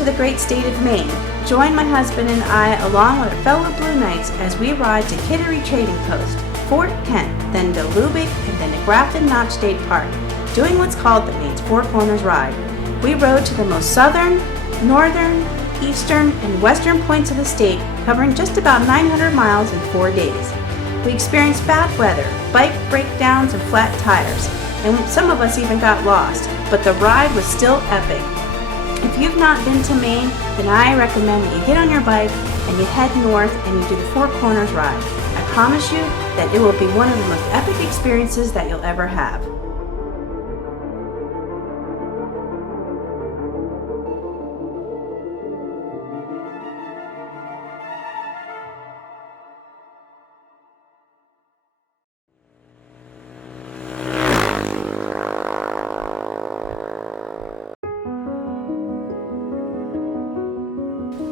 to the great state of Maine. Join my husband and I along with our fellow Blue Knights as we ride to Kittery Trading Post, Fort Kent, then to Lubick, and then to Grafton Notch State Park, doing what's called the Maine's Four Corners Ride. We rode to the most southern, northern, eastern, and western points of the state, covering just about 900 miles in 4 days. We experienced bad weather, bike breakdowns, and flat tires, and some of us even got lost, but the ride was still epic. If you've not been to Maine, then I recommend that you get on your bike and you head north and you do the Four Corners Ride. I promise you that it will be one of the most epic experiences that you'll ever have.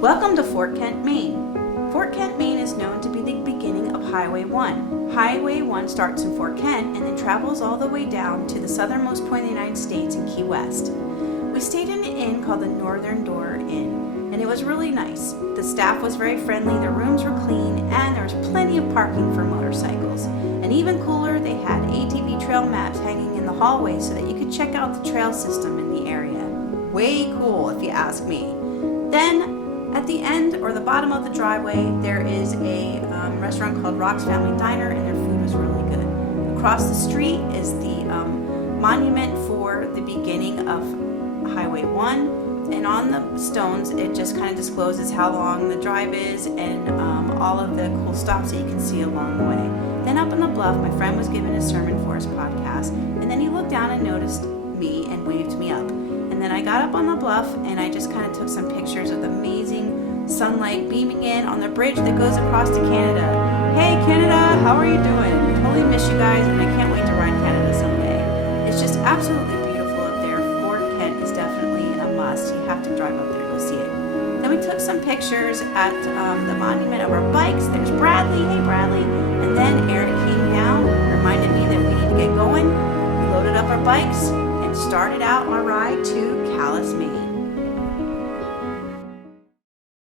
Welcome to Fort Kent, Maine. Fort Kent, Maine is known to be the beginning of Highway 1. Highway 1 starts in Fort Kent and then travels all the way down to the southernmost point of the United States in Key West. We stayed in an inn called the Northern Door Inn, and it was really nice. The staff was very friendly, the rooms were clean, and there was plenty of parking for motorcycles. And even cooler, they had ATV trail maps hanging in the hallway so that you could check out the trail system in the area. Way cool, if you ask me. Then, at the end or the bottom of the driveway, there is a restaurant called Rock's Family Diner, and their food was really good. Across the street is the monument for the beginning of Highway 1, and on the stones it just kind of discloses how long the drive is and all of the cool stops that you can see along the way. Then up on the bluff, my friend was giving a sermon for his podcast, and then he looked down and noticed me and waved me up. And then I got up on the bluff and I just kind of took some pictures of the amazing sunlight beaming in on the bridge that goes across to Canada. Hey Canada, how are you doing? Totally miss you guys, and I can't wait to ride Canada someday. It's just absolutely beautiful up there. Fort Kent is definitely a must. You have to drive up there to go see it. Then we took some pictures at the monument of our bikes. There's Bradley, hey Bradley. And then Eric came down, reminded me that we need to get going. We loaded up our bikes and started out our ride to Calais, Maine.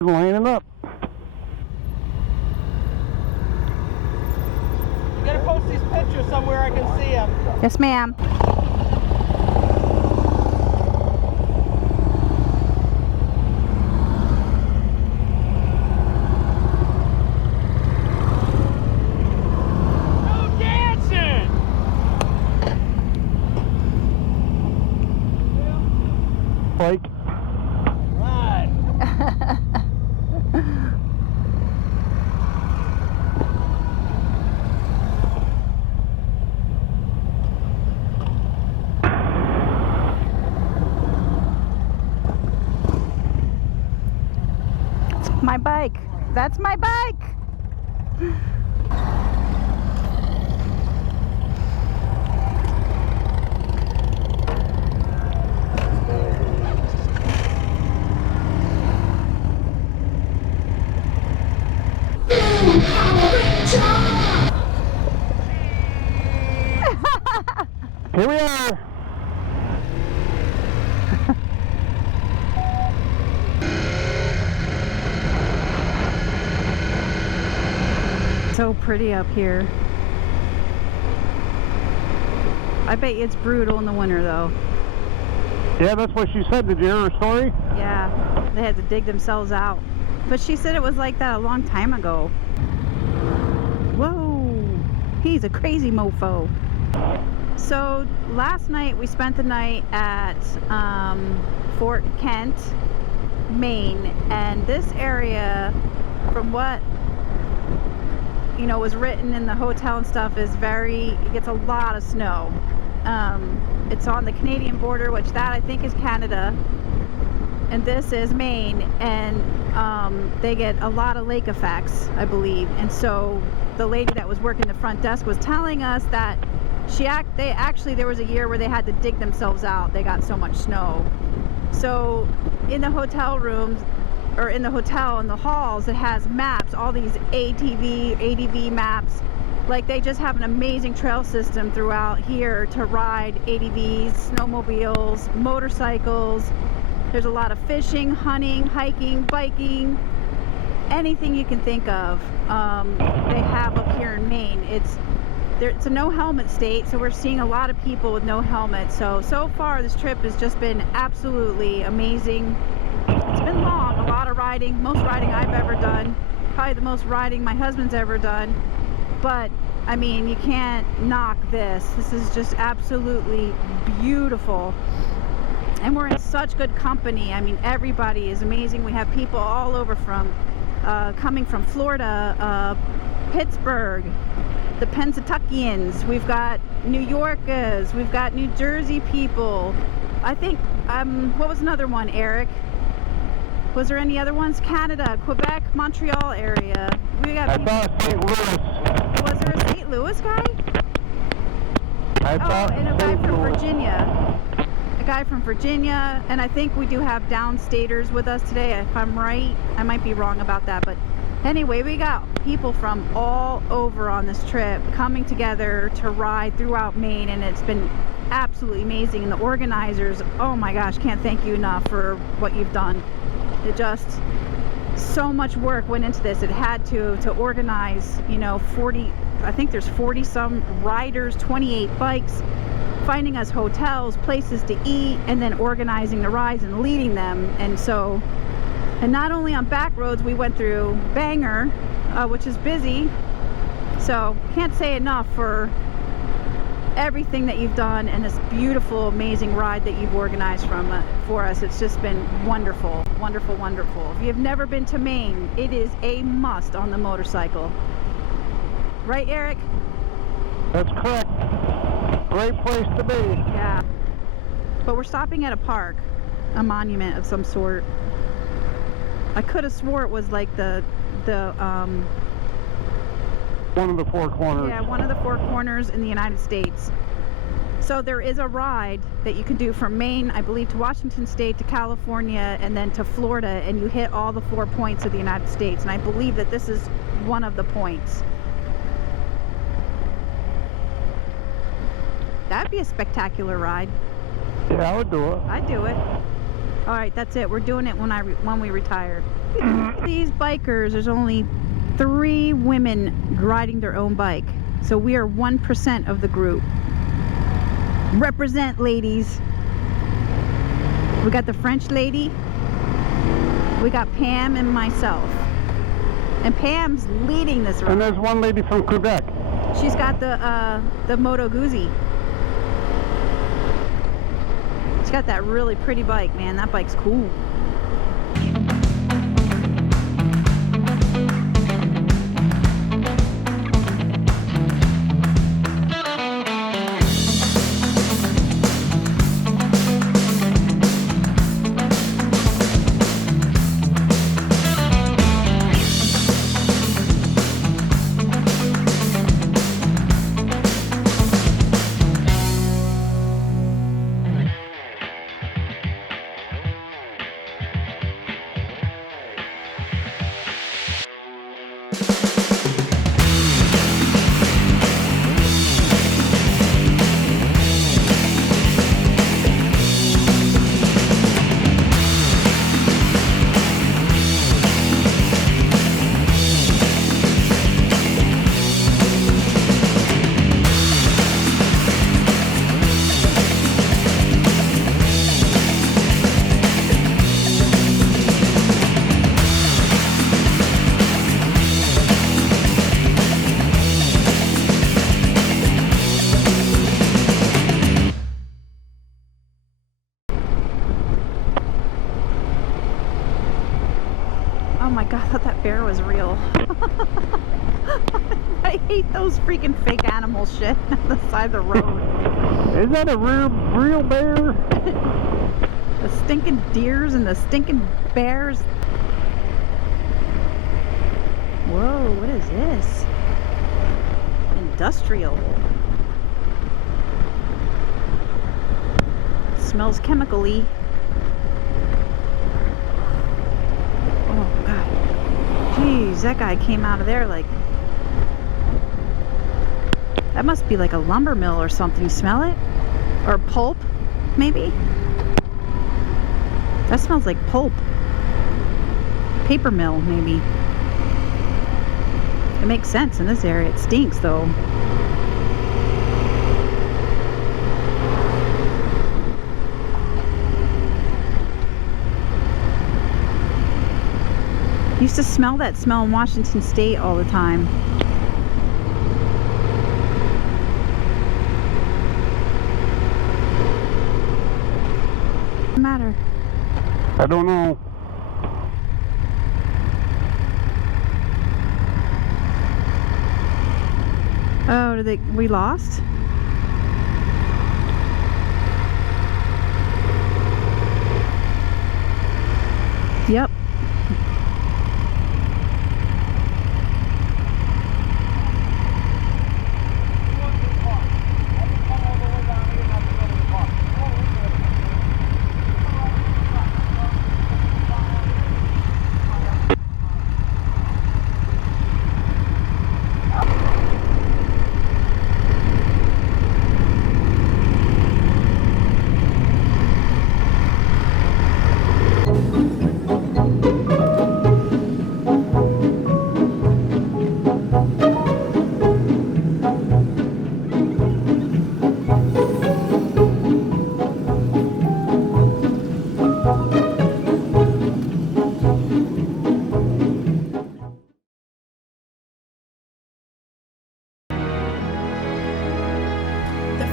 Lining up. You gotta post these pictures somewhere I can see them. Yes, ma'am. No dancing! Bike. Right. My bike. That's my bike. Here we are. So pretty up here. I bet you it's brutal in the winter though. Yeah, that's what she said. Did you hear her story? Yeah, they had to dig themselves out. But she said it was like that a long time ago. Whoa, he's a crazy mofo. So last night we spent the night at Fort Kent, Maine, and this area, from what was written in the hotel and stuff, is it gets a lot of snow. It's on the Canadian border, which that I think is Canada, and this is Maine, and they get a lot of lake effects, I believe. And so the lady that was working the front desk was telling us that there was a year where they had to dig themselves out. They got so much snow. So in the hotel rooms, or in the hotel, in the halls, it has maps, all these ATV maps. Like, they just have an amazing trail system throughout here to ride ATVs, snowmobiles, motorcycles. There's a lot of fishing, hunting, hiking, biking, anything you can think of. They have up here in Maine. It's a no helmet state, so we're seeing a lot of people with no helmets. So far this trip has just been absolutely amazing. It's been long, a lot of riding, most riding I've ever done, probably the most riding my husband's ever done. But I mean, you can't knock this. This is just absolutely beautiful. And we're in such good company. I mean, everybody is amazing. We have people all over from coming from Florida, Pittsburgh, the Pennsatuckians, we've got New Yorkers, we've got New Jersey people. I think, what was another one, Eric? Was there any other ones? Canada, Quebec, Montreal area. We got I people. thought St. Louis. Was there a St. Louis guy? I thought And a guy St. from Louis. Virginia. A guy from Virginia, and I think we do have downstaters with us today, if I'm right. I might be wrong about that, but anyway, we got people from all over on this trip coming together to ride throughout Maine, and it's been absolutely amazing. And the organizers, oh my gosh, can't thank you enough for what you've done. It just, so much work went into this. It had to organize, you know, 40, I think there's 40 some riders, 28 bikes, finding us hotels, places to eat, and then organizing the rides and leading them. And not only on back roads, we went through Bangor, which is busy. So can't say enough for everything that you've done and this beautiful, amazing ride that you've organized for us. It's just been wonderful, wonderful, wonderful. If you've never been to Maine, it is a must on the motorcycle. Right, Eric? That's correct. Great place to be. Yeah. But we're stopping at a park, a monument of some sort. I could have swore it was like one of the four corners. yeah, one of the four corners in the United States. So there is a ride that you can do from Maine, I believe, to Washington State, to California, and then to Florida, and you hit all the 4 points of the United States. And I believe that this is one of the points. That'd be a spectacular ride. Yeah, I would do it. I'd do it. All right, that's it. We're doing it when we retire. These bikers, there's only 3 women riding their own bike. So we are 1% of the group. Represent, ladies. We got the French lady. We got Pam and myself. And Pam's leading this ride. And there's one lady from Quebec. She's got the Moto Guzzi. She's got that really pretty bike, man. That bike's cool. Oh my god, I thought that bear was real. I hate those freaking fake animal shit on the side of the road. Is that a real bear? The stinking deers and the stinking bears. Whoa, what is this? Industrial. Smells chemically. Oh god. Jeez, that guy came out of there like... That must be like a lumber mill or something. You smell it? Or pulp, maybe? That smells like pulp. Paper mill, maybe. It makes sense in this area. It stinks, though. Used to smell that smell in Washington State all the time. What's the matter? I don't know. Oh, we lost? Yep.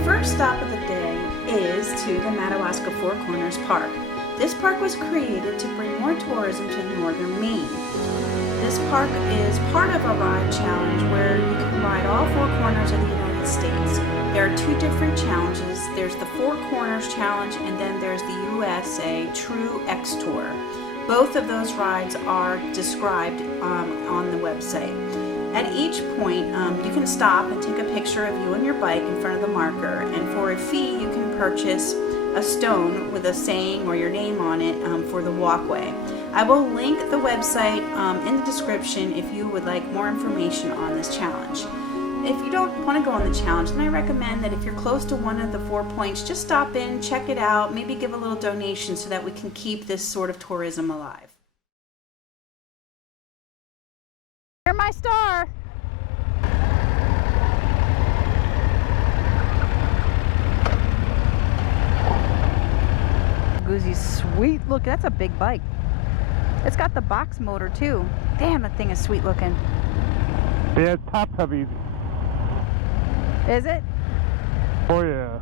First stop of the day is to the Madawaska Four Corners Park. This park was created to bring more tourism to northern Maine. This park is part of a ride challenge where you can ride all four corners of the United States. There are two different challenges. There's the Four Corners Challenge and then there's the USA True X Tour. Both of those rides are described on the website. At each point, you can stop and take a picture of you and your bike in front of the marker, and for a fee you can purchase a stone with a saying or your name on it for the walkway. I will link the website in the description if you would like more information on this challenge. If you don't want to go on the challenge, then I recommend that if you're close to one of the 4 points, just stop in, check it out, maybe give a little donation so that we can keep this sort of tourism alive. You're my star. Goozy's sweet look. That's a big bike. It's got the box motor too. Damn, that thing is sweet looking. Yeah, it's top heavy. Is it? Oh yeah.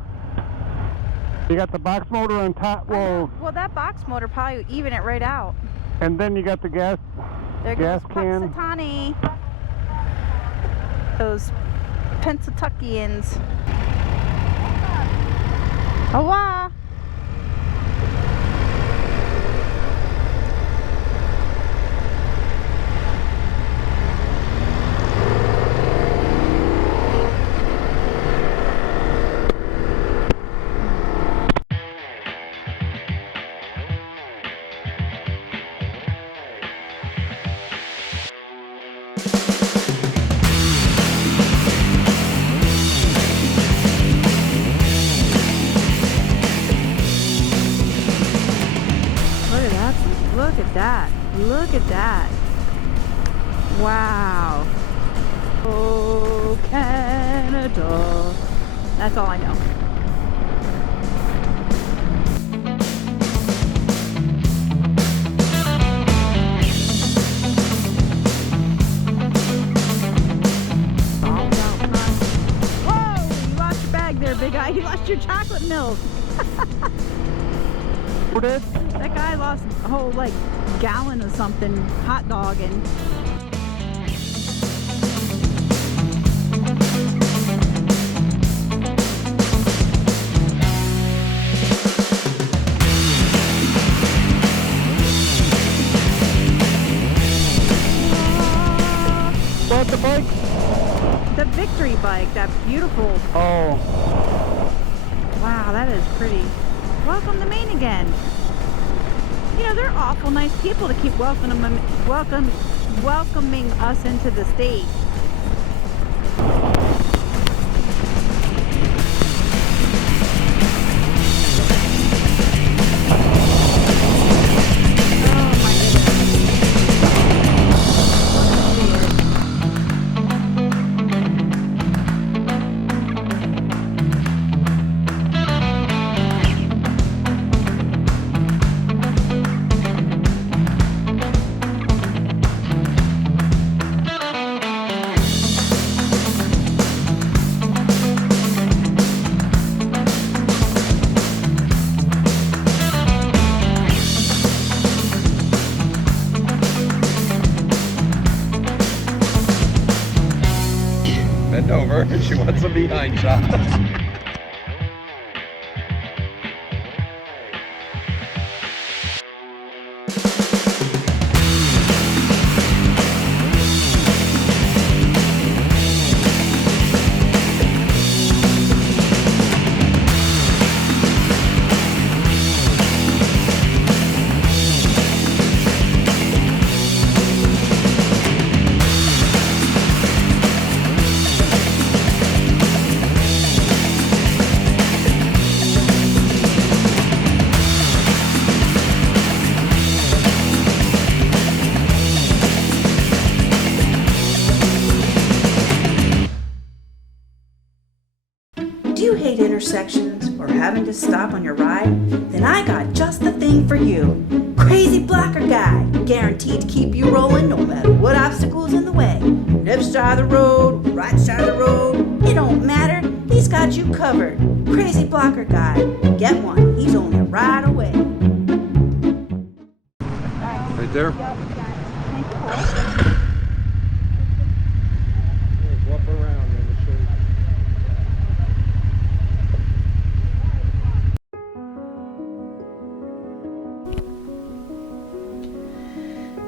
You got the box motor on top. Well, that box motor probably would even it right out. And then you got the gas. There gas goes can. Puxatani. Those Pensatuckians. Oh wow. Look at that. Wow. Oh, Canada. That's all I know. Whoa, you lost your bag there, big guy. You lost your chocolate milk. Who did? That guy lost a whole, like, gallon of something, hot dogging. What, the bike? The Victory bike, that beautiful. Oh. Wow, that is pretty. Welcome to Maine again. You know, they're awful nice people to keep welcoming us into the state. over. She wants a behind shot. Do you hate intersections or having to stop on your ride? Then I got just the thing for you. Crazy blocker guy, guaranteed to keep you rolling no matter what obstacles in the way. Left side of the road, right side of the road, it don't matter, he's got you covered. Crazy blocker guy, get one, he's on it right away. Right there. Flip around in the shade.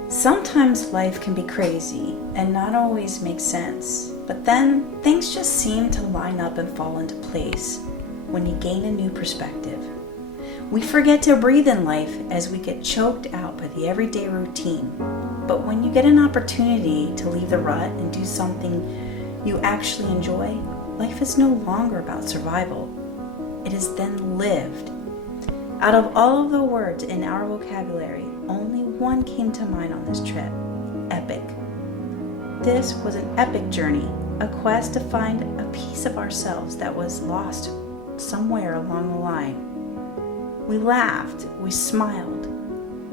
Sometimes life can be crazy and not always make sense, but then things just seem to line up and fall into place when you gain a new perspective. We forget to breathe in life as we get choked out by the everyday routine, but when you get an opportunity to leave the rut and do something you actually enjoy, life is no longer about survival. It is then lived. Out of all of the words in our vocabulary, only one came to mind on this trip: epic. This was an epic journey, a quest to find a piece of ourselves that was lost somewhere along the line. We laughed, we smiled,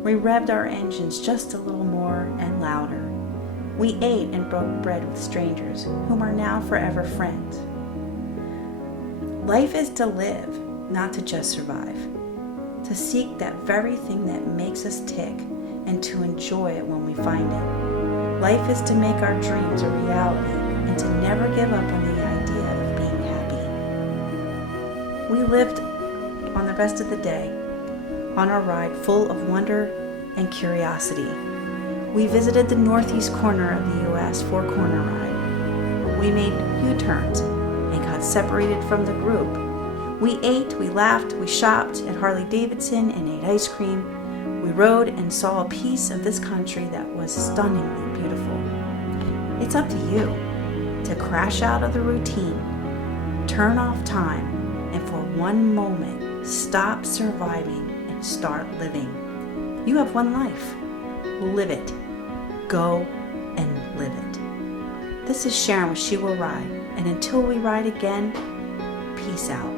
we revved our engines just a little more and louder. We ate and broke bread with strangers, whom are now forever friends. Life is to live, not to just survive. To seek that very thing that makes us tick and to enjoy it when we find it. Life is to make our dreams a reality and to never give up on the idea of being happy. We lived on the rest of the day on our ride full of wonder and curiosity. We visited the northeast corner of the U.S. four-corner ride. We made U-turns and got separated from the group. We ate, we laughed, we shopped at Harley Davidson and ate ice cream. We rode and saw a piece of this country that was stunningly beautiful. It's up to you to crash out of the routine, turn off time, and for one moment, stop surviving and start living. You have one life. Live it. Go and live it. This is Sharon with She Will Ride, and until we ride again, peace out.